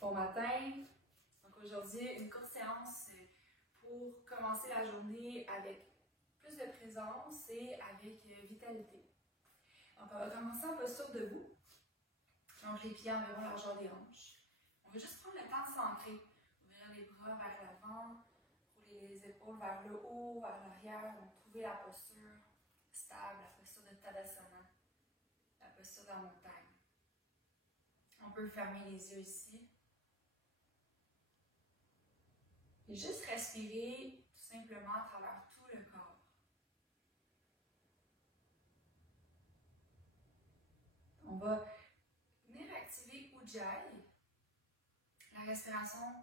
Bon matin. Donc aujourd'hui, une courte séance pour commencer la journée avec plus de présence et avec vitalité. Donc on va commencer en posture debout. Donc les pieds environ la largeur des hanches. On va juste prendre le temps de s'ancrer. Ouvrir les bras vers l'avant, rouler les épaules vers le haut, vers l'arrière. Donc trouver la posture stable, la posture de Tadasana, la posture de la montagne. On peut fermer les yeux ici. Et juste respirer tout simplement à travers tout le corps. On va venir activer Ujjayi, la respiration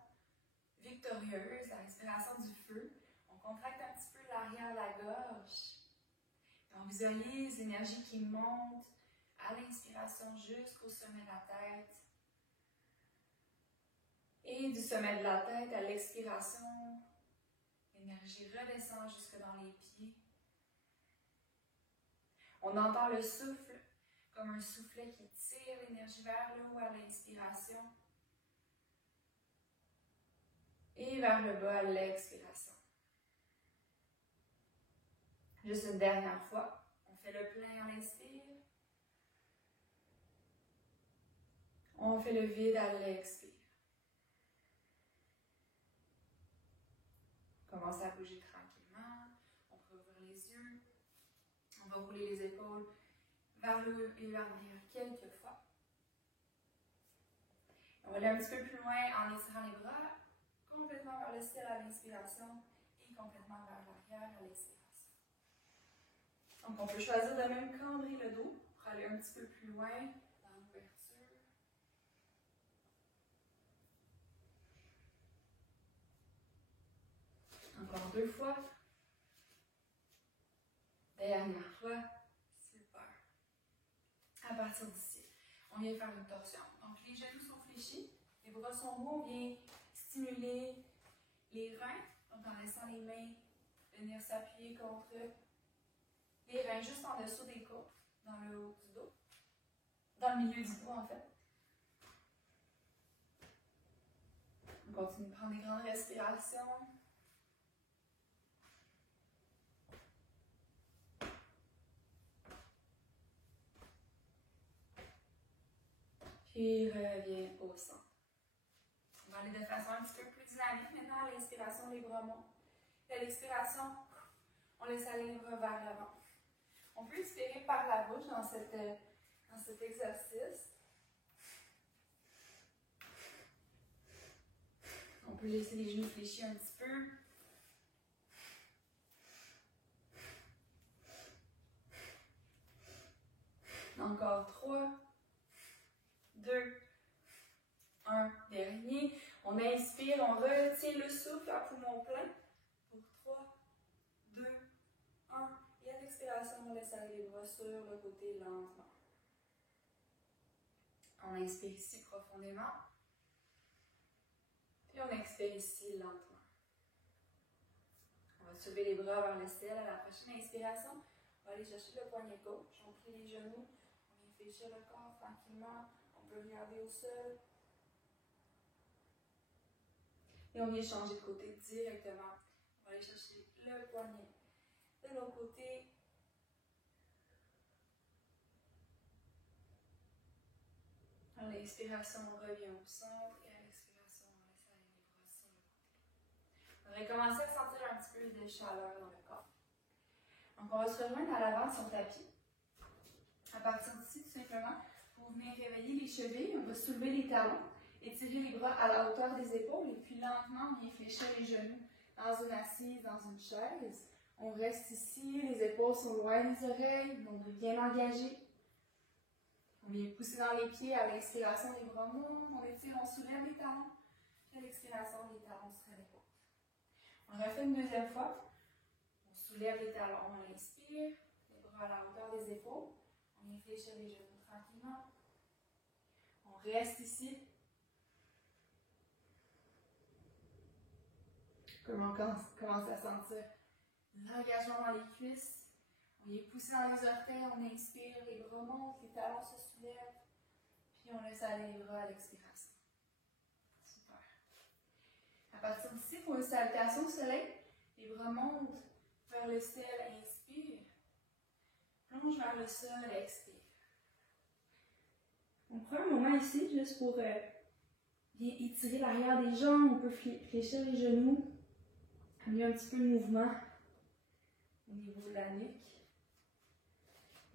victorieuse, la respiration du feu. On contracte un petit peu l'arrière de la gorge. Et on visualise l'énergie qui monte à l'inspiration jusqu'au sommet de la tête. Et du sommet de la tête à l'expiration, l'énergie redescend jusque dans les pieds. On entend le souffle comme un soufflet qui tire l'énergie vers le haut à l'inspiration et vers le bas à l'expiration. Juste une dernière fois, on fait le plein à l'inspire. On fait le vide à l'expire. Commence à bouger tranquillement. On peut ouvrir les yeux. On va rouler les épaules vers le haut et vers l'arrière quelques fois. On va aller un petit peu plus loin en étirant les bras, complètement vers le ciel à l'inspiration et complètement vers l'arrière à l'expiration. Donc on peut choisir de même cambrer le dos pour aller un petit peu plus loin dans l'ouverture. Encore deux fois. Dernière fois. Super. À partir d'ici, on vient faire une torsion. Donc les genoux sont fléchis, les bras sont hauts, on vient stimuler les reins. Donc en laissant les mains venir s'appuyer contre les reins juste en dessous des côtes, dans le haut du dos. Dans le milieu du dos en fait. On continue de prendre des grandes respirations. Puis reviens au centre. On va aller de façon un petit peu plus dynamique maintenant à l'inspiration, les bras montent. Et à l'expiration, on laisse aller les bras vers l'avant. On peut expirer par la bouche dans cet exercice. On peut laisser les genoux fléchis un petit peu. Encore 3, 2, 1, dernier. On inspire, on retient le souffle à poumon plein. Pour 3, 2, 1. Et à l'expiration, on laisse aller les bras sur le côté lentement. On inspire ici profondément. Puis on expire ici lentement. On va soulever les bras vers le ciel. À la prochaine inspiration, on va aller chercher le poignet gauche. On plie les genoux. On vient fléchir le corps tranquillement. On peut regarder au sol. Et on vient changer de côté directement. On va aller chercher le poignet de l'autre côté. À l'inspiration, on revient au centre. Et à l'expiration, on laisse aller les bras sur le côté. On va commencer à sentir un petit peu de chaleur dans le corps. Donc, on va se rejoindre à l'avant sur le tapis. À partir d'ici, tout simplement, pour venir réveiller les chevilles, on va soulever les talons, étirer les bras à la hauteur des épaules et puis lentement, on vient fléchir les genoux dans une assise, dans une chaise. On reste ici, les épaules sont loin des oreilles, donc bien engagées. On vient pousser dans les pieds à l'inspiration, les bras montent, on étire, on soulève les talons. Puis à l'expiration, les talons se reposent. On refait une deuxième fois. On soulève les talons, on inspire, les bras à la hauteur des épaules. On vient fléchir les genoux tranquillement. On reste ici. Comment on commence à sentir l'engagement dans les cuisses. On vient pousser dans les orteils, on inspire, les bras montent, les talons se soulèvent. Puis on laisse aller les bras à l'expiration. partir d'ici, pour une salutation au soleil, les bras montent vers le ciel, inspire. Plonge vers le sol, expire. On prend un moment ici, juste pour bien étirer l'arrière des jambes. On peut fléchir les genoux. Amener un petit peu de mouvement au niveau de la nuque.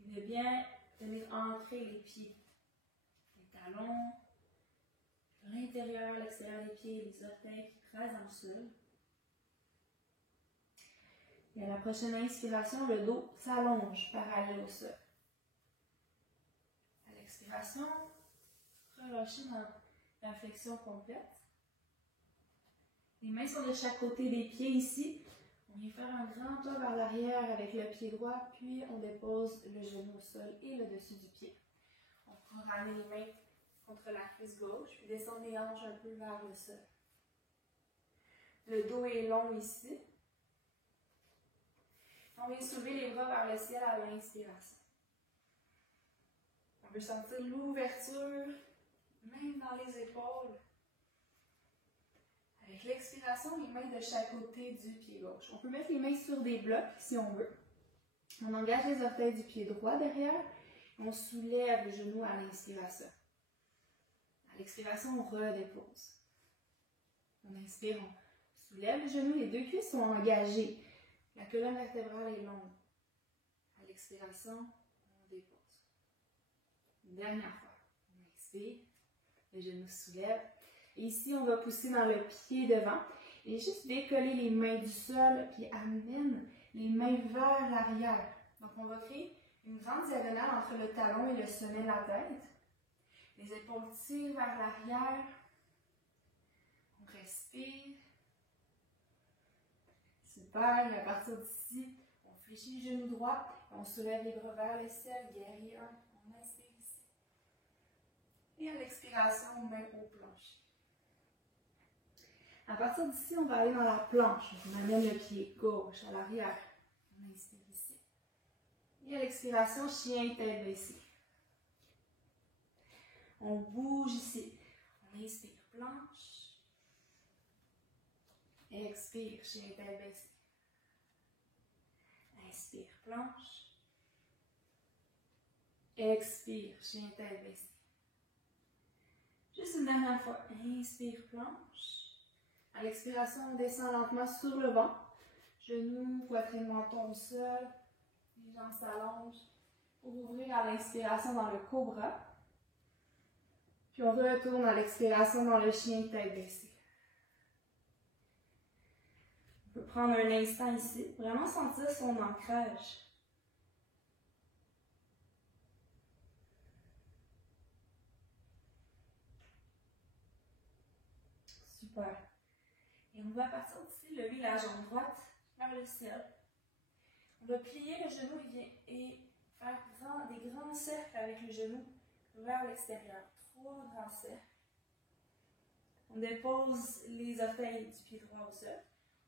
Et de bien venir ancrer les pieds. Les talons, l'intérieur, l'extérieur des pieds, les orteils qui pressent dans le sol. Et à la prochaine inspiration, le dos s'allonge parallèle au sol. À l'expiration, relâchez dans la flexion complète. Les mains sont de chaque côté des pieds ici. On vient faire un grand pas vers l'arrière avec le pied droit, puis on dépose le genou au sol et le dessus du pied. On pourra ramener les mains contre la cuisse gauche, puis descendre les hanches un peu vers le sol. Le dos est long ici. On vient soulever les bras vers le ciel à l'inspiration. On peut sentir l'ouverture, même dans les épaules. Avec l'expiration, les mains de chaque côté du pied gauche. On peut mettre les mains sur des blocs si on veut. On engage les orteils du pied droit derrière. On soulève le genou à l'inspiration. À l'expiration, on redépose. On inspire, on soulève le genou, les deux cuisses sont engagées. La colonne vertébrale est longue. À l'expiration, on dépose. Une dernière fois. On expire, le genou se soulève. Et ici, on va pousser dans le pied devant. Et juste décoller les mains du sol, puis amène les mains vers l'arrière. Donc, on va créer une grande diagonale entre le talon et le sommet de la tête. Les épaules tirent vers l'arrière. On respire. Super. Et à partir d'ici, on fléchit le genou droit. On soulève les bras vers le ciel. Guerrier 1. On inspire ici. Et à l'expiration, on met au plancher. À partir d'ici, on va aller dans la planche. On amène le pied gauche à l'arrière. On inspire ici. Et à l'expiration, chien, tête baissée. On bouge ici. On inspire, planche. Expire, chien, tête baissée. Inspire, planche. Expire, chien, tête baissée. Juste une dernière fois. Inspire, planche. À l'expiration, on descend lentement sur le ventre. Genoux, poitrine, menton au sol. Les jambes s'allongent. Pour ouvrir à l'inspiration dans le cobra. Puis on retourne à l'expiration dans le chien tête baissée. On peut prendre un instant ici, vraiment sentir son ancrage. Super. Et on va partir d'ici, lever la jambe droite vers le ciel. On va plier le genou et faire des grands cercles avec le genou vers l'extérieur. 3 grands cercles. On dépose les orteils du pied droit au sol.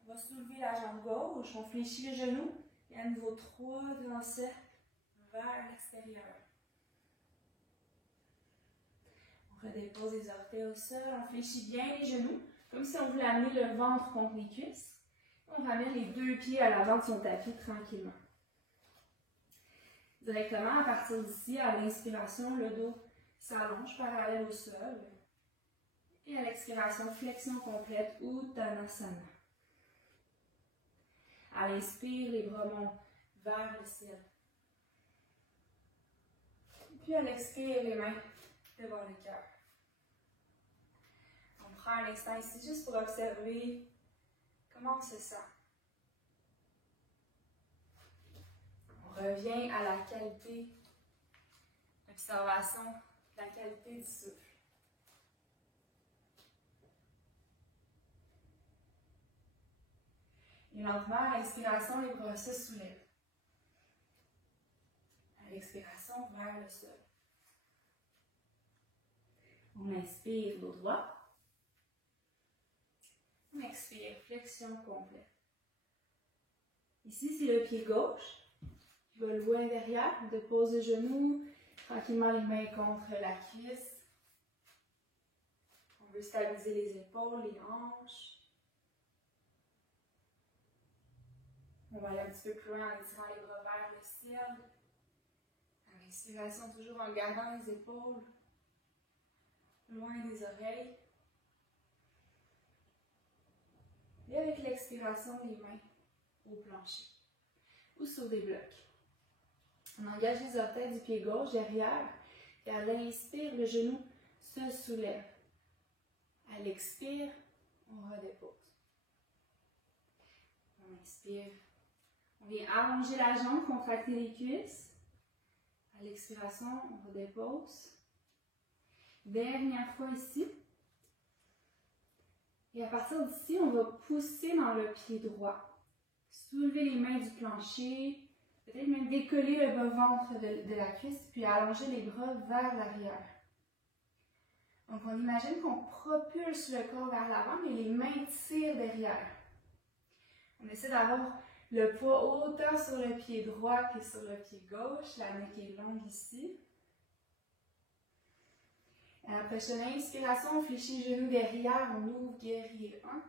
On va soulever la jambe gauche, on fléchit le genou et à nouveau 3 grands cercles vers l'extérieur. On redépose les orteils au sol, on fléchit bien les genoux, comme si on voulait amener le ventre contre les cuisses. On ramène les deux pieds à l'avant de son tapis tranquillement. Directement à partir d'ici, à l'inspiration, le dos s'allonge parallèle au sol. Et à l'expiration, flexion complète, Uttanasana. À l'inspire, les bras montent vers le ciel. Puis à l'expire, les mains devant le cœur. On prend un instant ici juste pour observer comment on se sent. On revient à la qualité d'observation, la qualité du souffle. Et lentement, à l'expiration, les bras se soulèvent. À l'expiration, vers le sol. On inspire dos droit. On expire, flexion complète. Ici, c'est le pied gauche qui va loin derrière. On dépose le genou, tranquillement les mains contre la cuisse. On veut stabiliser les épaules, les hanches. On va aller un petit peu plus loin en étirant les bras vers le ciel. À l'inspiration, toujours en gardant les épaules loin des oreilles. Et avec l'expiration, les mains au plancher ou sur des blocs. On engage les orteils du pied gauche derrière et à l'inspire, le genou se soulève. À l'expire, on redépose. On inspire. On vient allonger la jambe, contracter les cuisses. À l'expiration, on redépose. Dernière fois ici. Et à partir d'ici, on va pousser dans le pied droit. Soulever les mains du plancher. Peut-être même décoller le bas-ventre de la cuisse, puis allonger les bras vers l'arrière. Donc on imagine qu'on propulse le corps vers l'avant, mais les mains tirent derrière. On essaie d'avoir le poids autant sur le pied droit que sur le pied gauche, la nuque est longue ici. À la prochaine inspiration, on fléchit les genoux derrière, on ouvre guerrier 1.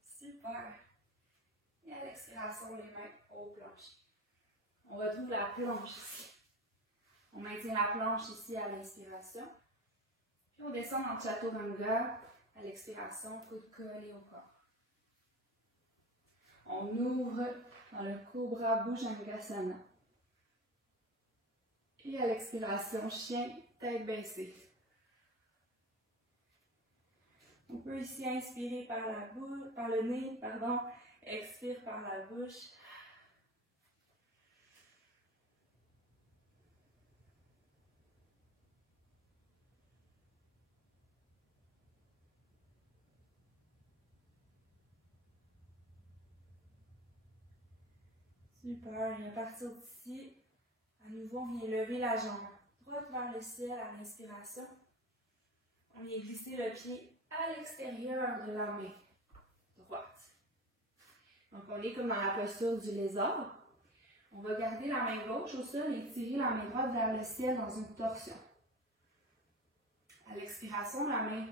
Super. Et à l'expiration, les mains au plancher. On retrouve la planche ici. On maintient la planche ici à l'inspiration. Puis on descend dans le chaturanga. À l'expiration, coude collé au corps. On ouvre dans le Cobra Bhujangasana. Et à l'expiration, chien, tête baissée. On peut ici inspirer par le nez, expire par la bouche. Super, et à partir d'ici, à nouveau, on vient lever la jambe droite vers le ciel à l'inspiration. On vient glisser le pied à l'extérieur de la main droite. Donc, on est comme dans la posture du lézard. On va garder la main gauche au sol et tirer la main droite vers le ciel dans une torsion. À l'expiration, la main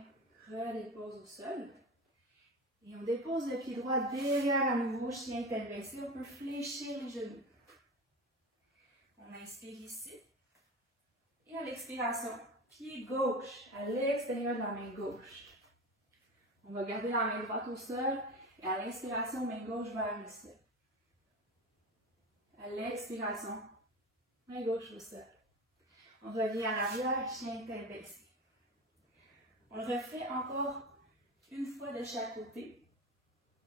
redépose au sol. Et on dépose le pied droit derrière à nouveau, chien tête baissée. On peut fléchir les genoux. On inspire ici. Et à l'expiration, pied gauche à l'extérieur de la main gauche. On va garder la main droite au sol et à l'inspiration, main gauche vers le ciel. À l'expiration, main gauche au sol. On revient à l'arrière, chien tête baissée. On le refait encore une fois de chaque côté.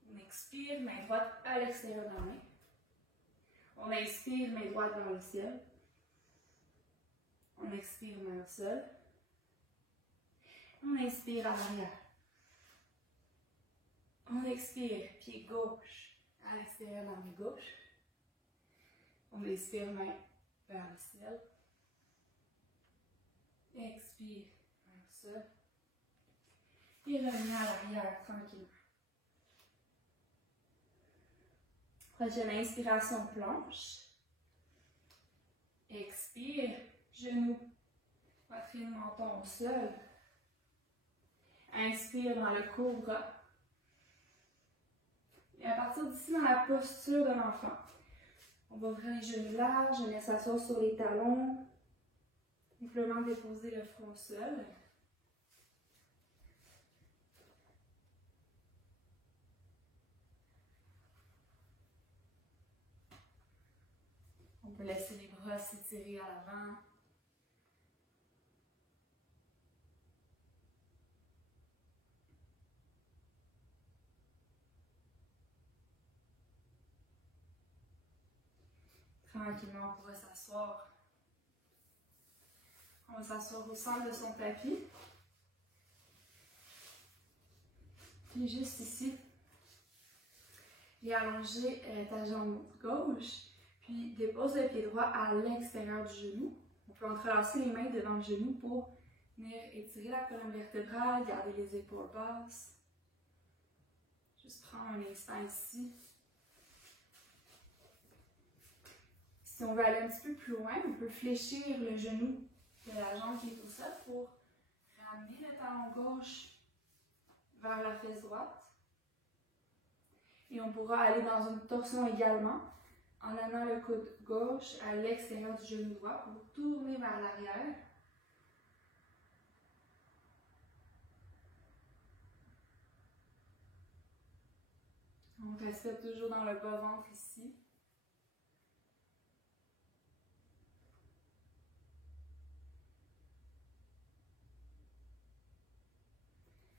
On expire, main droite à l'extérieur de la main. On inspire, main droite vers le ciel. On expire, main au sol. On inspire à l'arrière. On expire, pied gauche à l'extérieur de la main gauche. On expire, main vers le ciel. Expire, main au sol. Et revenez à l'arrière tranquillement. Prochaine inspiration, planche. Expire, genoux, poitrine, menton au sol. Inspire dans le cobra. Et à partir d'ici, dans la posture de l'enfant, on va ouvrir les genoux larges, on laisse s'asseoir sur les talons. Simplement déposer le front au sol. On peut laisser les bras s'étirer à l'avant. Tranquillement, on pourra s'asseoir. On va s'asseoir au centre de son tapis. Puis juste ici, et allonger ta jambe gauche. Puis dépose le pied droit à l'extérieur du genou. On peut entrelacer les mains devant le genou pour venir étirer la colonne vertébrale, garder les épaules basses. Juste prendre un instant ici. Si on veut aller un petit peu plus loin, on peut fléchir le genou de la jambe qui est au sol pour ramener le talon gauche vers la fesse droite. Et on pourra aller dans une torsion également en amenant le coude gauche à l'extérieur du genou droit pour tourner vers l'arrière. On reste toujours dans le bas-ventre ici.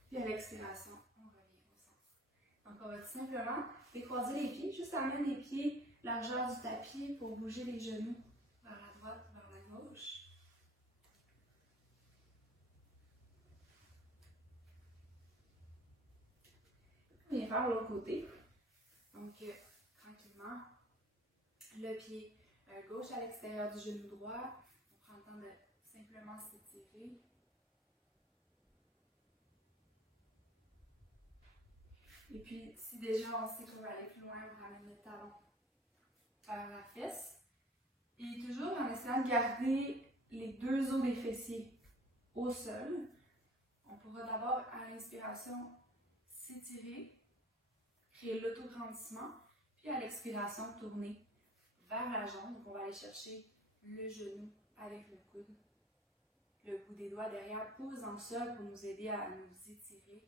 Puis à l'expiration, on revient au centre. Donc on va tout simplement décroiser les pieds, juste amener les pieds largeur du tapis pour bouger les genoux vers la droite, vers la gauche. On vient faire l'autre côté. Donc tranquillement, le pied gauche à l'extérieur du genou droit. On prend le temps de simplement s'étirer. Et puis, si déjà on sait qu'on va aller plus loin, on ramène le talon vers la fesse. Et toujours en essayant de garder les deux os des fessiers au sol. On pourra d'abord, à l'inspiration, s'étirer, créer l'autograndissement, puis à l'expiration, tourner vers la jambe. Donc, on va aller chercher le genou avec le coude. Le bout des doigts derrière pose dans le sol pour nous aider à nous étirer.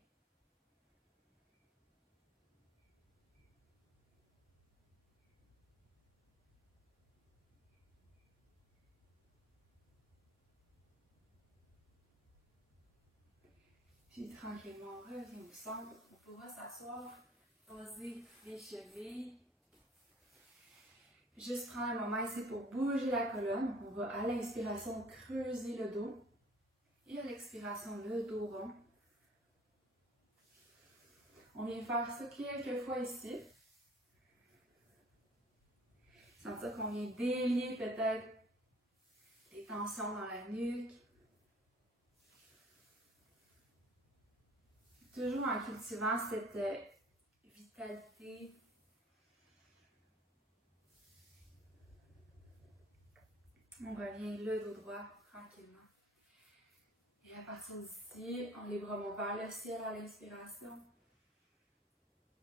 Puis tranquillement, on revient au centre. On pourra s'asseoir, poser les chevilles. Juste prendre un moment ici pour bouger la colonne. On va à l'inspiration creuser le dos. Et à l'expiration, le dos rond. On vient faire ça quelques fois ici. Sentir qu'on vient délier peut-être les tensions dans la nuque. Toujours en cultivant cette vitalité. On revient le dos droit tranquillement. Et à partir d'ici, on les bras vont vers le ciel à l'inspiration.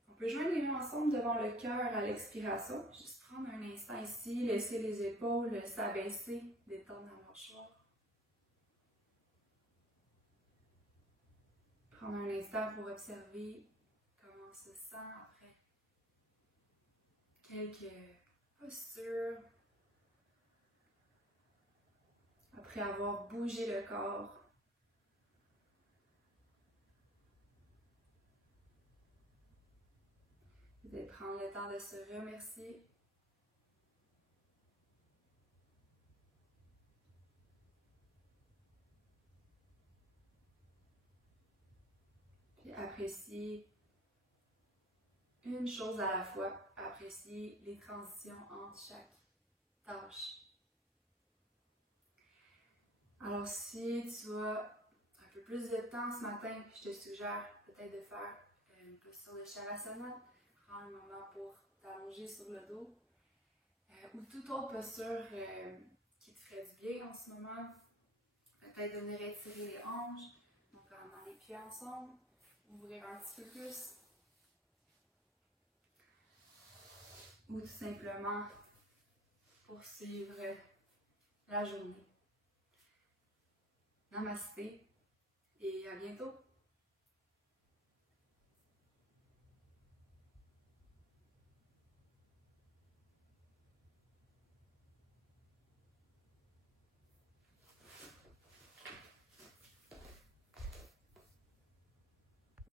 On peut joindre les mains ensemble devant le cœur à l'expiration. Juste prendre un instant ici, laisser les épaules s'abaisser, détendre la mâchoire. Prendre un instant pour observer comment on se sent après quelques postures. Après avoir bougé le corps. Peut-être prendre le temps de se remercier. Puis apprécier une chose à la fois. Apprécier les transitions entre chaque tâche. Alors si tu as un peu plus de temps ce matin, je te suggère peut-être de faire une posture de Shavasana. Prends un moment pour t'allonger sur le dos. Ou toute autre posture qui te ferait du bien en ce moment. Peut-être de venir étirer les hanches, donc en amenant les pieds ensemble, ouvrir un petit peu plus. Ou tout simplement poursuivre la journée. Namasté et à bientôt!